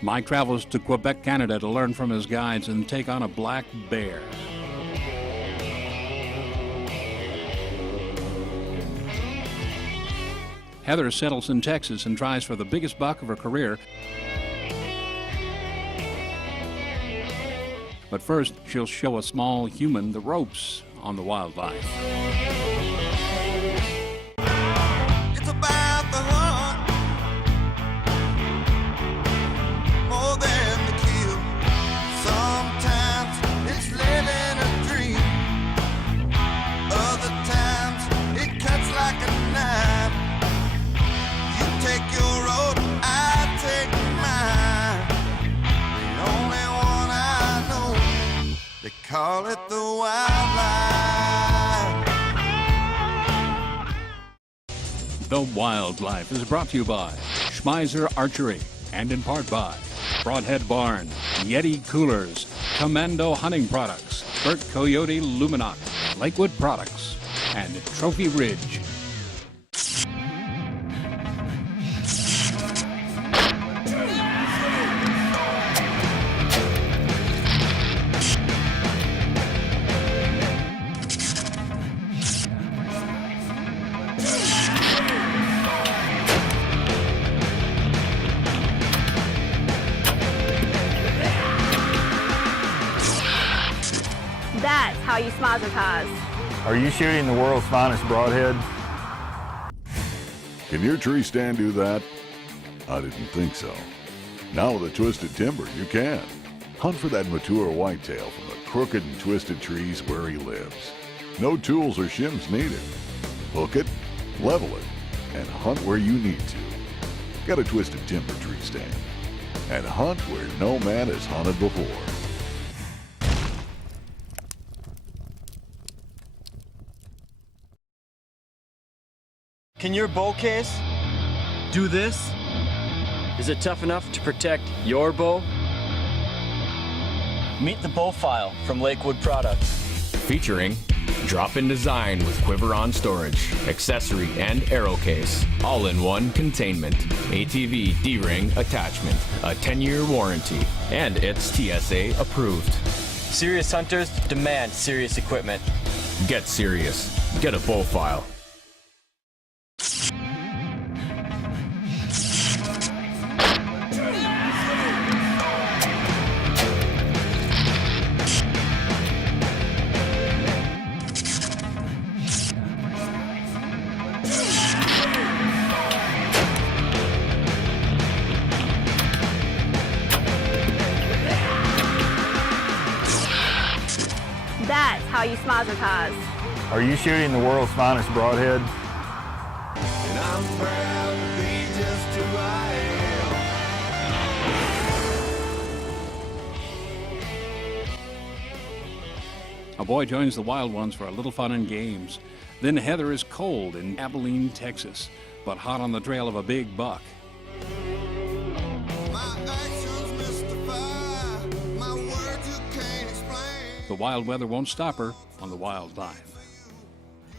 Mike travels to Quebec, Canada to learn from his guides and take on a black bear. Heather settles in Texas and tries for the biggest buck of her career. But first, she'll show a small human the ropes on the wildlife. It's about the hunt, more than the kill. Sometimes it's living a dream, other times it cuts like a knife. You take your road, I take mine. The only one I know, they call it the wildlife. The Wildlife is brought to you by Schmeiser Archery and in part by Broadhead Barn, Yeti Coolers, Commando Hunting Products, Burt Coyote Luminot, Lakewood Products, and Trophy Ridge. That's how you smother ties. Are you shooting the world's finest broadhead? Can your tree stand do that? I didn't think so. Now with a Twisted Timber, you can. Hunt for that mature whitetail from the crooked and twisted trees where he lives. No tools or shims needed. Hook it, level it, and hunt where you need to. Get a Twisted Timber tree stand. And hunt where no man has hunted before. Can your bow case do this? Is it tough enough to protect your bow? Meet the bow file from Lakewood Products. Featuring drop-in design with quiver-on storage, accessory and arrow case, all-in-one containment, ATV D-ring attachment, a 10-year warranty, and it's TSA approved. Serious hunters demand serious equipment. Get serious. Get a bow file. That's how you smother ties. Are you shooting the world's finest broadhead? And I'm proud to be just who I am. A boy joins the wild ones for a little fun and games. Then Heather is cold in Abilene, Texas, but hot on the trail of a big buck. My actions mystify, my words you can't explain. The wild weather won't stop her on the Wildlife.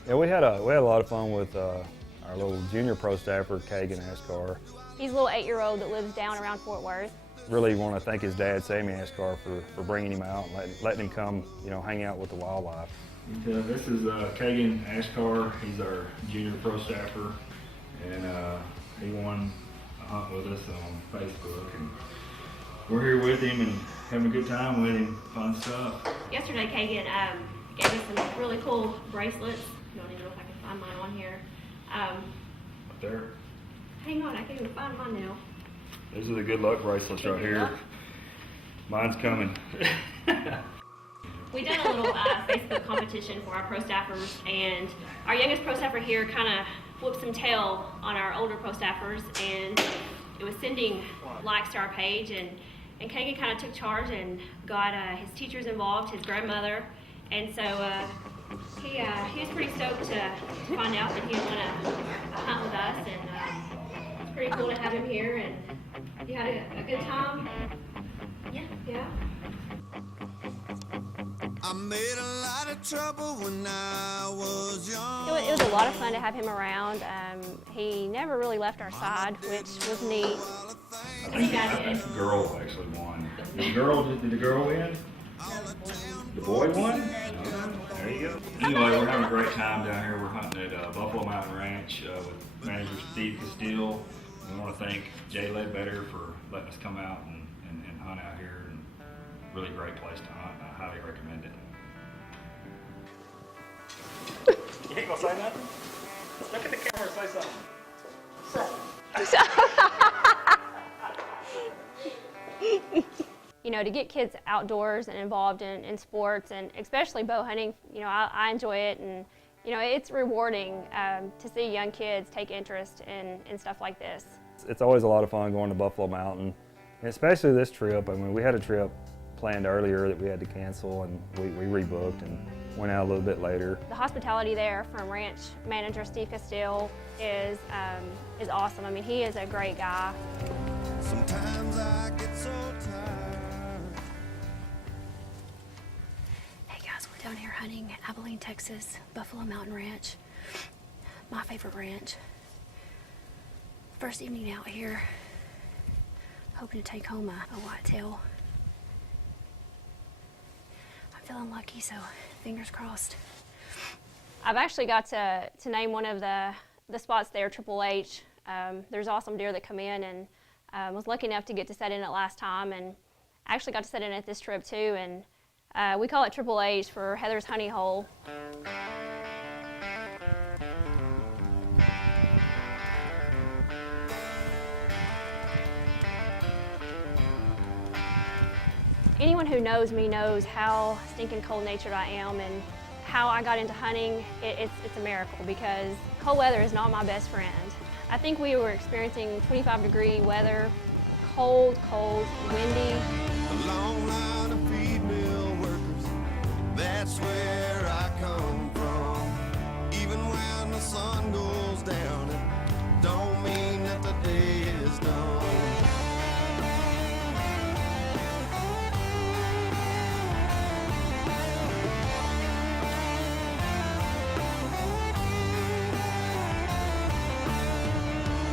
Yeah, we had a lot of fun with our little junior pro staffer, Kagan Ascar. He's a little 8-year-old that lives down around Fort Worth. Really want to thank his dad, Sammy Ascar, for bringing him out and letting him come, hang out with the wildlife. This is Kagan Ashkar. He's our junior pro staffer, and he won a hunt with us on Facebook, and we're here with him and having a good time with him, fun stuff. Yesterday, Kagan gave us some really cool bracelets. I don't even know if I can find mine on here. Up there. Hang on, I can't even find mine now. These are the good luck bracelets right here. Mine's coming. We did a little Facebook competition for our pro staffers, and our youngest pro staffer here kind of whooped some tail on our older pro staffers, and it was sending likes to our page, and Kagan kind of took charge and got his teachers involved, his grandmother, and so he was pretty stoked to find out that he had won a hunt with us, and it's pretty cool to have him here, and he had a good time. Yeah. I made a lot of trouble when I was young. It was a lot of fun to have him around. He never really left our side, which was neat. I think the girl actually won. Did the girl win? The boy won? Okay, there you go. Anyway, we're having a great time down here. We're hunting at Buffalo Mountain Ranch with manager Steve Castile. We want to thank Jay Ledbetter for letting us come out and hunt out here. And really great place to hunt. I highly recommend it. You ain't gonna say nothing? Look at the camera and say something. You know, to get kids outdoors and involved in sports, and especially bow hunting, you know, I enjoy it, and you know, it's rewarding to see young kids take interest in stuff like this. It's always a lot of fun going to Buffalo Mountain, and especially this trip. I mean, we had a trip planned earlier that we had to cancel, and we rebooked and went out a little bit later. The hospitality there from ranch manager Steve Castile is awesome. I mean, he is a great guy. Sometimes I get so tired. Hey guys, we're down here hunting at Abilene, Texas, Buffalo Mountain Ranch. My favorite ranch. First evening out here, hoping to take home a whitetail. I'm feeling lucky, so fingers crossed. I've actually got to name one of the spots there, Triple H. There's awesome deer that come in, and was lucky enough to get to set in it last time, and actually got to set in it this trip too, and we call it Triple H for Heather's Honey Hole. Anyone who knows me knows how stinking cold-natured I am, and how I got into hunting. It's a miracle, because cold weather is not my best friend. I think we were experiencing 25-degree weather, cold, windy. A long line of feed mill workers, that's where I come from. Even when the sun goes down, it don't mean that the day is done.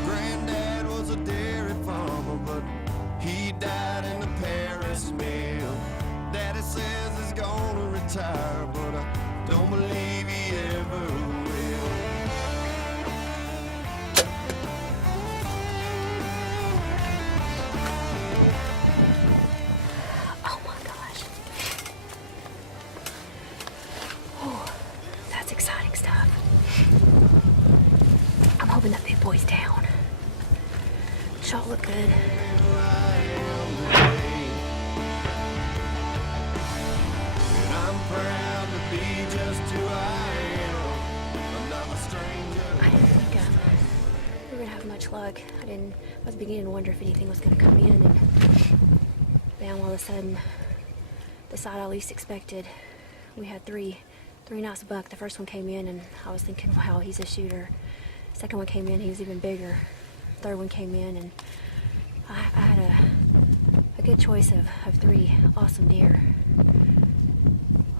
Granddad was a dairy farmer, but he died in the Paris mill. Daddy says he's gonna retire, but I don't believe he ever will. Oh my gosh. Oh, that's exciting stuff. I'm hoping that big boy's down. Shot looked good. I didn't think we were gonna have much luck. I was beginning to wonder if anything was gonna come in, and bam, all of a sudden, the side I least expected. We had three nice buck. The first one came in, and I was thinking, wow, he's a shooter. Second one came in, he was even bigger. Third one came in, and I had a good choice of three awesome deer.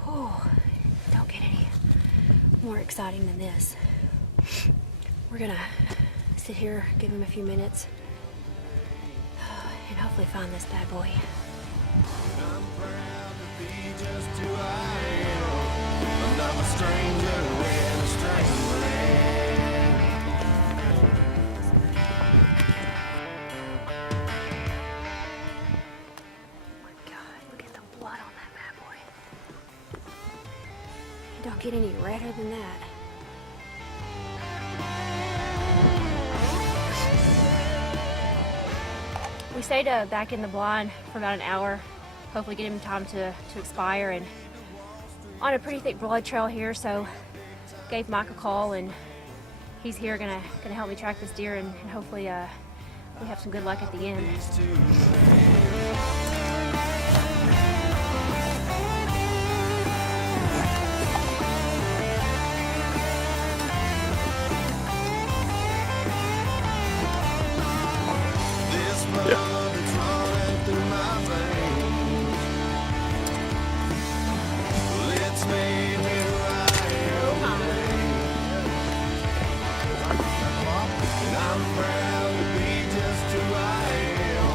Oh, don't get any more exciting than this. We're gonna sit here, give him a few minutes, and hopefully find this bad boy. I'm proud to be just who I am. I'm not a stranger in a strange land. Don't get any redder than that. We stayed back in the blind for about an hour, hopefully get him time to expire, and on a pretty thick blood trail here, so gave Mike a call, and he's here gonna help me track this deer, and hopefully we have some good luck at the end. I'm proud to be just who I am.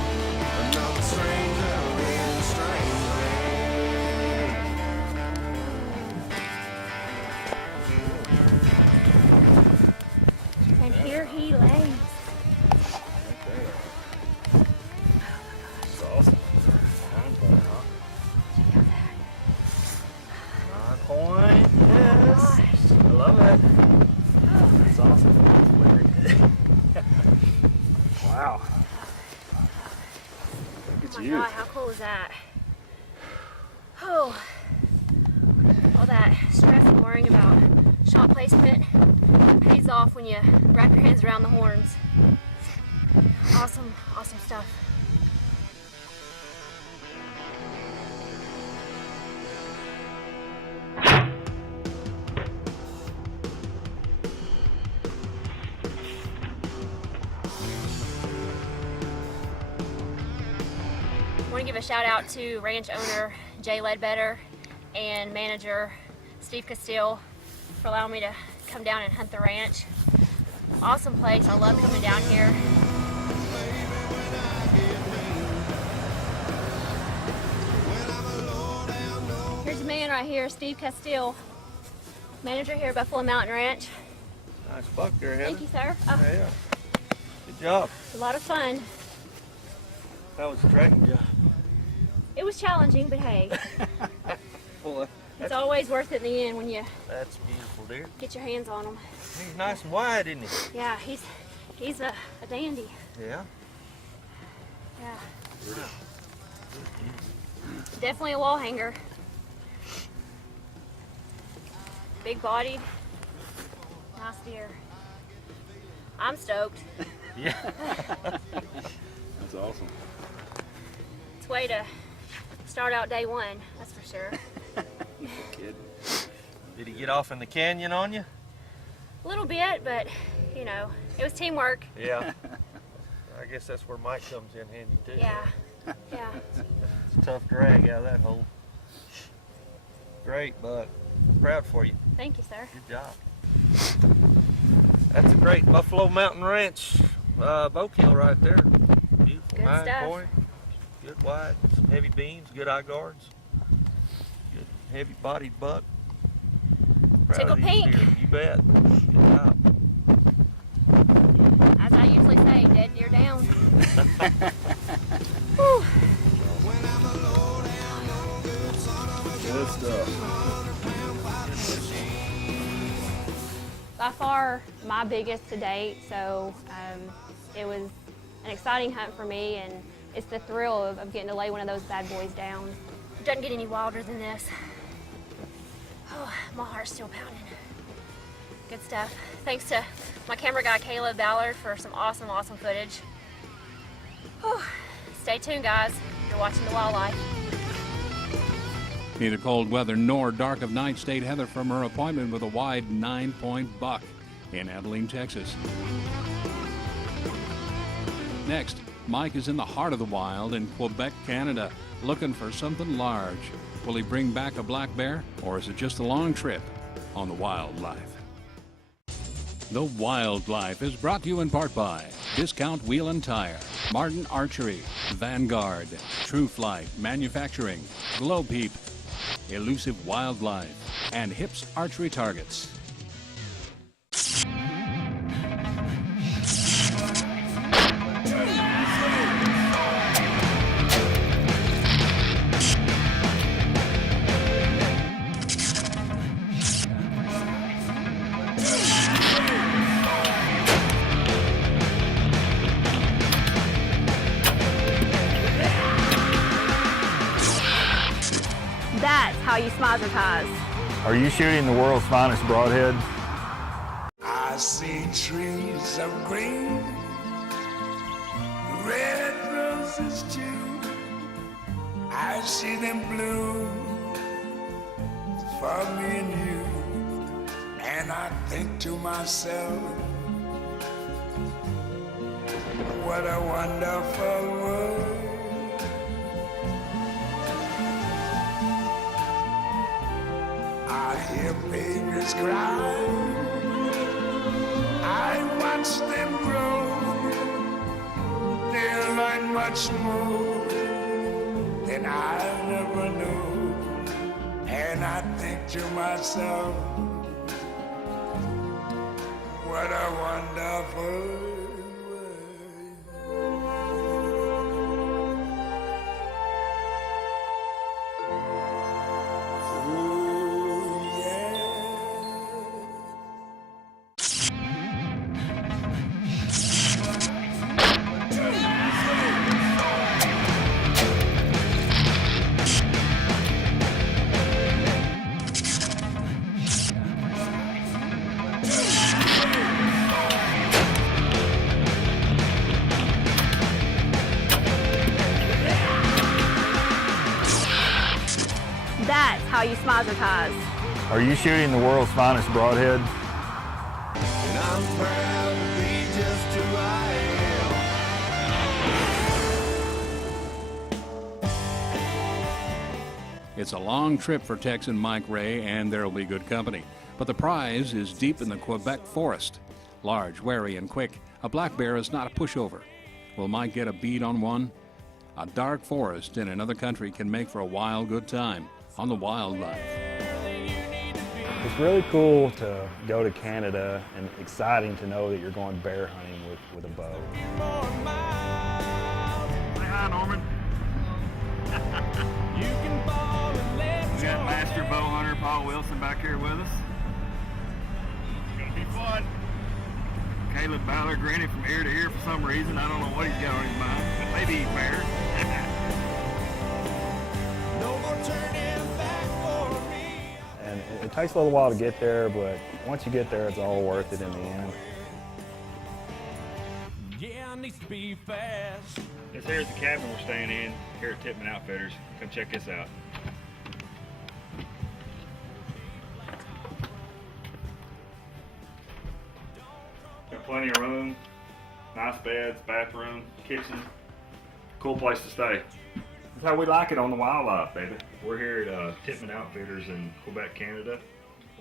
he lays. That's awesome. 9 point, huh? Check out that. 9 point. Yes. Gosh. I love it. That's awesome. Wow. Look at Oh my you. God, how cool is that? Oh, all that stress and worrying about shot placement pays off when you wrap your hands around the horns. Awesome, awesome stuff. I want to give a shout out to ranch owner Jay Ledbetter and manager Steve Castile for allowing me to come down and hunt the ranch. Awesome place. I love coming down here. Here's a man right here, Steve Castile, manager here at Buffalo Mountain Ranch. Nice buck there, Heather. Thank you, sir. Yeah. Good job. A lot of fun. How was the tracking job? It was challenging, but hey, Well, it's always worth it in the end when you that's beautiful, dear. get your hands on him. He's nice and wide, isn't he? Yeah, he's a dandy. Yeah. Yeah. Definitely a wall hanger. Big bodied. Nice deer. I'm stoked. Yeah. That's awesome. It's a way to start out day one, that's for sure. Kid. Did he get off in the canyon on you? A little bit, but you know, it was teamwork. Yeah. I guess that's where Mike comes in handy too. Yeah. Yeah. It's a tough drag out of that hole. Great, buck. Proud for you. Thank you, sir. Good job. That's a great Buffalo Mountain Ranch bow kill right there. Beautiful. Good 9 stuff. point. Good wide. Some heavy beams. Good eye guards. Good heavy bodied buck. Proud Tickle of these pink. deer. You bet. Good job. As I usually say, dead deer down. Whew. Good stuff. By far my biggest to date, so it was an exciting hunt for me, and it's the thrill of getting to lay one of those bad boys down. It doesn't get any wilder than this. Oh, my heart's still pounding. Good stuff. Thanks to my camera guy, Caleb Ballard, for some awesome, awesome footage. Whew. Stay tuned, guys. You're watching The Wildlife. Neither cold weather nor dark of night stayed Heather from her appointment with a wide 9-point buck in Abilene, Texas. Next, Mike is in the heart of the wild in Quebec, Canada, looking for something large. Will he bring back a black bear, or is it just a long trip on The Wildlife? The Wildlife is brought to you in part by Discount Wheel and Tire, Martin Archery, Vanguard, True Flight Manufacturing, Glow Peep, Elusive Wildlife, and Hips Archery Targets. That's how you smother ties. Are you shooting the world's finest broadhead? I see trees of green, red roses too. I see them bloom for me and you. And I think to myself, what a wonderful world. I hear babies cry, I watch them grow. They'll learn much more than I never knew. And I think to myself, what a wonderful That's how you smizer ties. Are you shooting the world's finest broadhead? And I'm proud to be just who I am. It's a long trip for Texan Mike Ray, and there'll be good company. But the prize is deep in the Quebec forest. Large, wary, and quick, a black bear is not a pushover. Will Mike get a bead on one? A dark forest in another country can make for a wild good time on the wildlife. It's really cool to go to Canada and exciting to know that you're going bear hunting with a bow. Say hi, Norman. We got Master Bow Hunter Paul Wilson back here with us. It's gonna be fun. Caleb Ballard grinning from ear to ear for some reason. I don't know what he's got on his mind, but maybe he's bear. No more turning back for me. And it takes a little while to get there, but once you get there, it's all worth it in the end. Yeah, needs to be fast. This here's the cabin we're staying in here at Tippmann Outfitters. Come check this out. Got plenty of room, nice beds, bathroom, kitchen. Cool place to stay. That's how we like it on the wildlife, baby. We're here at Tippmann Outfitters in Quebec, Canada.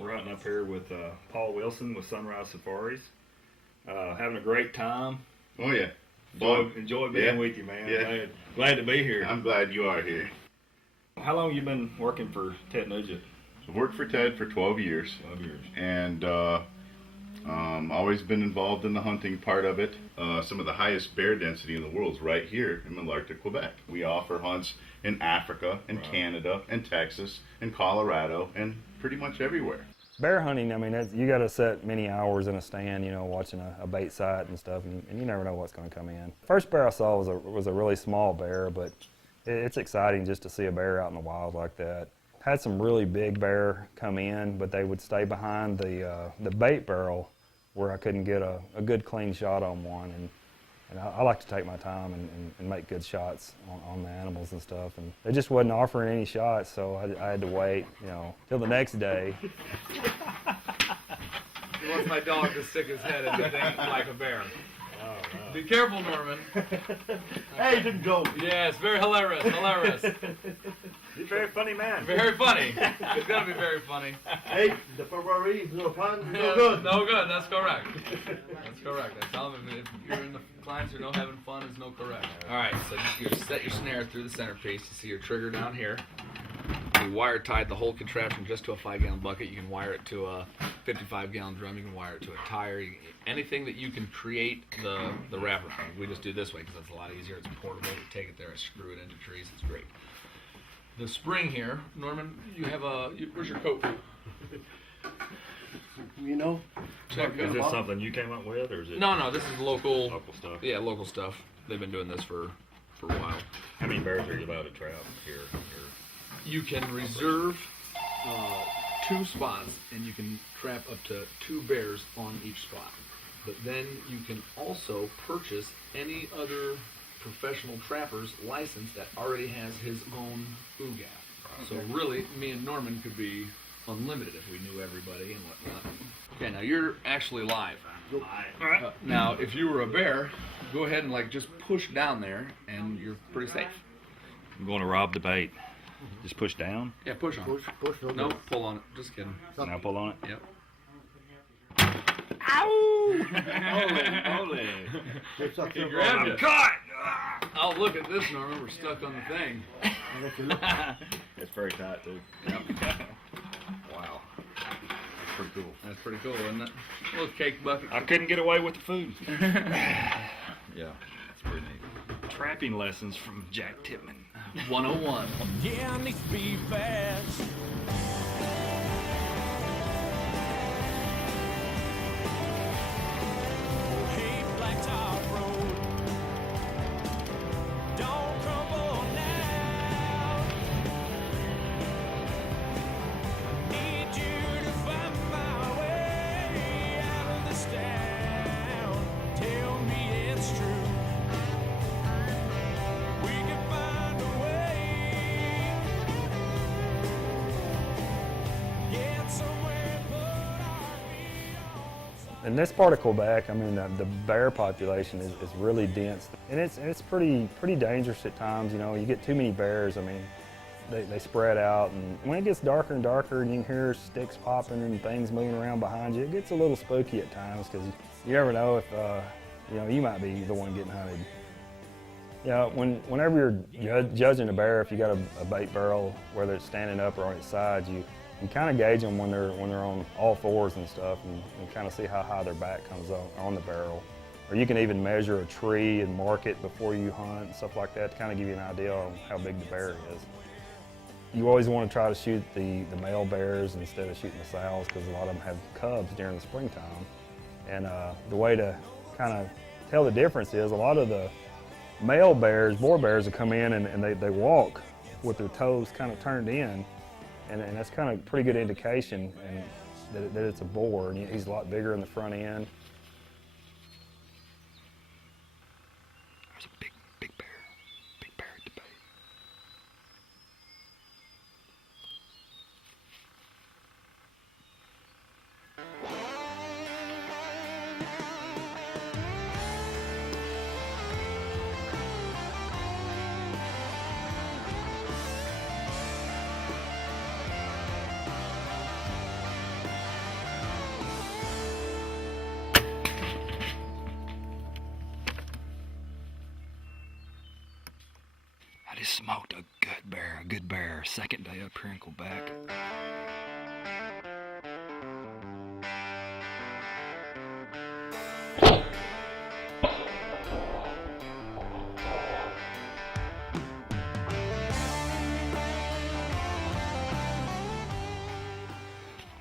We're hunting up here with Paul Wilson with Sunrise Safaris. Having a great time. Oh yeah. Enjoy being with you, man. Yeah. Glad to be here. I'm glad you are here. How long you been working for Ted Nugent? I've worked for Ted for 12 years. 12 years. And always been involved in the hunting part of it. Some of the highest bear density in the world is right here in Malartic, Quebec. We offer hunts in Africa, in Canada, in Texas, in Colorado, and pretty much everywhere. Bear hunting, I mean, you got to set many hours in a stand, you know, watching a bait site and stuff, and you never know what's going to come in. First bear I saw was a really small bear, but it's exciting just to see a bear out in the wild like that. Had some really big bear come in, but they would stay behind the bait barrel where I couldn't get a good clean shot on one. And I like to take my time and make good shots on the animals and stuff. And they just wasn't offering any shots, so I had to wait, you know, till the next day. He wants my dog to stick his head in the thing like a bear. Oh, no. Be careful, Norman. Hey, he didn't go. Yeah, it's very hilarious. He's a very funny man. Very funny. It's gonna be very funny. Hey, the Ferrari, no fun, no Yeah, good. No good, that's correct. That's correct. I tell him if you're in the clients who are no having fun is no correct. Alright, so you set your snare through the centerpiece. You see your trigger down here. We wire tied the whole contraption just to a 5-gallon bucket. You can wire it to a 55-gallon drum. You can wire it to a tire. Anything that you can create the wrapper from. We just do this way because it's a lot easier. It's portable. You take it there, screw it into trees. It's great. The spring here, Norman, you have where's your coat? You know? Check. Is this something you came up with, or is it? No, this is local stuff. Yeah, local stuff. They've been doing this for a while. How many bears are you allowed to trap here? You can reserve 2 spots, and you can trap up to 2 bears on each spot. But then you can also purchase any other professional trapper's license that already has his own UGAF. So really, me and Norman could be unlimited if we knew everybody and whatnot. Okay, now you're actually live. Now, if you were a bear, go ahead and just push down there, and you're pretty safe. I'm going to rob the bait. Just push down? Yeah, push on. Push. No, pull on it. Just kidding. Now pull on it? Yep. Ow! Holy. He grabbed it. Caught! Oh, look at this, Norman. We're stuck on the thing. It's very tight, too. Yep. Wow. pretty cool. That's pretty cool, isn't it? A little cake bucket. I couldn't get away with the food. Yeah, it's pretty neat. Trapping lessons from Jack Tipman. 101. Yeah, I need to be fast. Hey, Blacktop Road, don't crumble now. Need you to find my way out of this town. Tell me it's true. We can find a way. Get somewhere, put our feet on. In this part of Quebec, I mean, the bear population is really dense, and it's pretty dangerous at times. You know, you get too many bears. I mean, they spread out, and when it gets darker and darker, and you can hear sticks popping and things moving around behind you, it gets a little spooky at times because you never know if you know, you might be the one getting hunted. Yeah, whenever you're judging a bear, if you got a bait barrel, whether it's standing up or on its sides, you kind of gauge them when they're on all fours and stuff, and kind of see how high their back comes on the barrel. Or you can even measure a tree and mark it before you hunt and stuff like that to kind of give you an idea on how big the bear is. You always want to try to shoot the male bears instead of shooting the sows, because a lot of them have cubs during the springtime. And the way to kind of tell the difference is a lot of the male bears, boar bears, will come in and they walk with their toes kind of turned in, and that's kind of a pretty good indication that it's a boar, and he's a lot bigger in the front end. There's a big bear at the bait. I just smoked a good bear, second day up here in Quebec.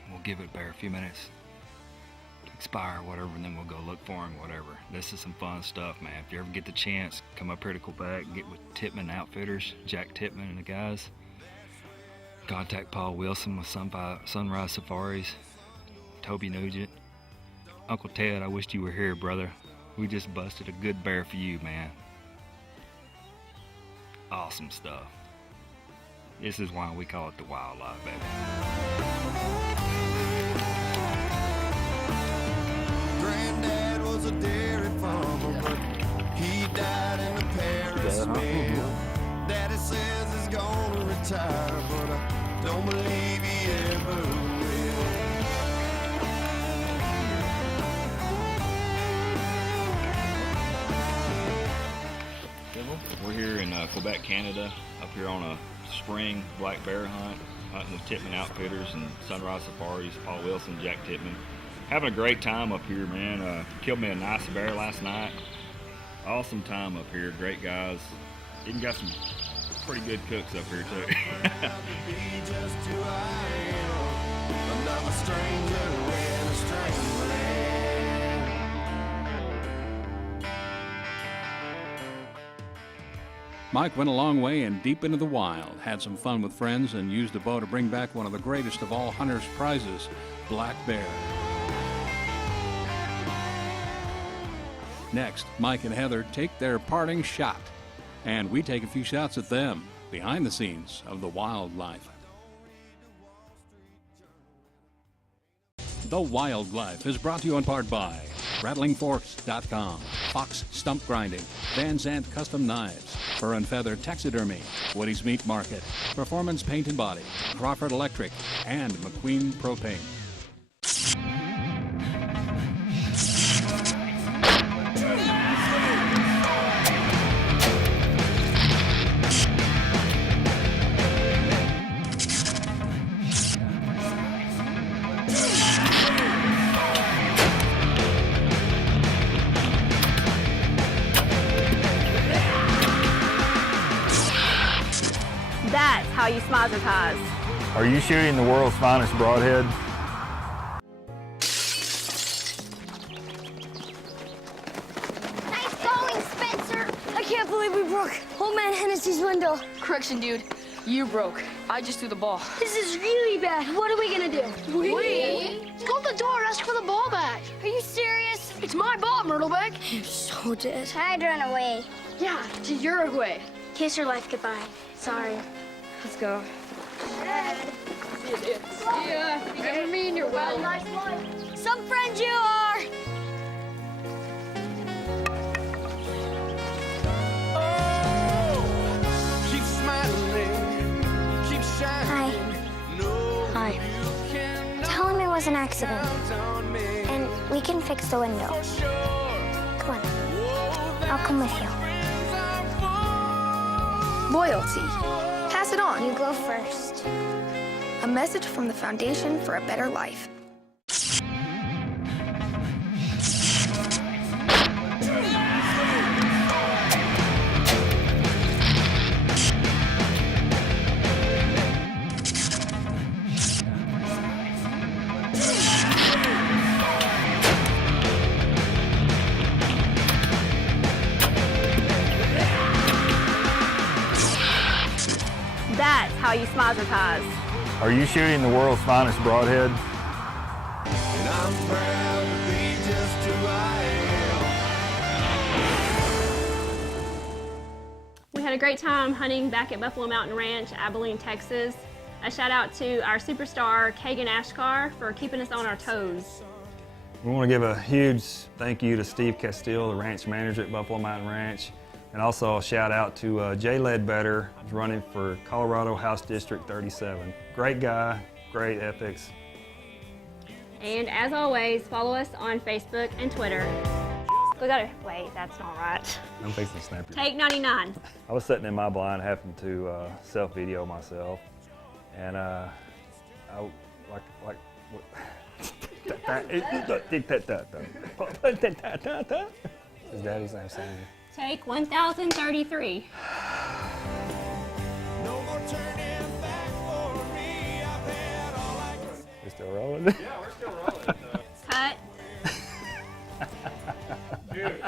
We'll give it bear a few minutes to expire or whatever, and then we'll go look for him, whatever. This is some fun stuff, man. If you ever get the chance, come up here to Quebec, get with Tipman Outfitters, Jack Tipman and the guys. Contact Paul Wilson with Sunrise Safaris, Toby Nugent. Uncle Ted, I wished you were here, brother. We just busted a good bear for you, man. Awesome stuff. This is why we call it the wildlife, baby. Granddad was a dairy farmer, but he died in a Paris mill. Daddy says he's gonna retire, but I don't believe he ever will. We're here in Quebec, Canada, up here on a spring black bear hunt, hunting with Tipman Outfitters and Sunrise Safaris, Paul Wilson, Jack Tipman. Having a great time up here, man. Killed me a nice bear last night. Awesome time up here, great guys. Even got some pretty good cooks up here too. Mike went a long way and deep into the wild, had some fun with friends, and used the bow to bring back one of the greatest of all hunters' prizes, black bear. Next, Mike and Heather take their parting shot, and we take a few shots at them, behind the scenes of the wildlife. The Wildlife is brought to you in part by RattlingForks.com, Fox Stump Grinding, Van Zandt Custom Knives, Fur and Feather Taxidermy, Woody's Meat Market, Performance Paint and Body, Crawford Electric, and McQueen Propane. you smizer ties. Are you shooting the world's finest broadhead? Nice going, Spencer. I can't believe we broke Old Man Hennessy's window. Correction, dude. You broke. I just threw the ball. This is really bad. What are we gonna do? We? Go to the door, ask for the ball back. Are you serious? It's my ball, Myrtleback. I'm so dead. I'd run away. Yeah, to Uruguay. Kiss your life goodbye. Sorry. Let's go. Dad. See ya. You got me and you're well. Nice one. Some friends you are. Keep smiling, keep shining. Hi. Tell him it was an accident. And we can fix the window. Come on. I'll come with you. Loyalty. Pass it on. You go first. A message from the Foundation for a Better Life. That's how you smizer ties. Are you shooting the world's finest broadhead? And I'm proud to be just who I We had a great time hunting back at Buffalo Mountain Ranch, Abilene, Texas. A shout out to our superstar, Kagan Ashkar, for keeping us on our toes. We want to give a huge thank you to Steve Castile, the ranch manager at Buffalo Mountain Ranch, and also a shout out to Jay Ledbetter, who's running for Colorado House District 37. Great guy, great ethics. And as always, follow us on Facebook and Twitter. We gotta, wait, that's not right. I'm fixing to snap you. Take 99. I was sitting in my blind having to self-video myself, and I like His daddy's name Sammy. Take 1,033. No more turning back for me. I've had all I can. We're still rolling? Yeah, we're still rolling. Cut. Dude.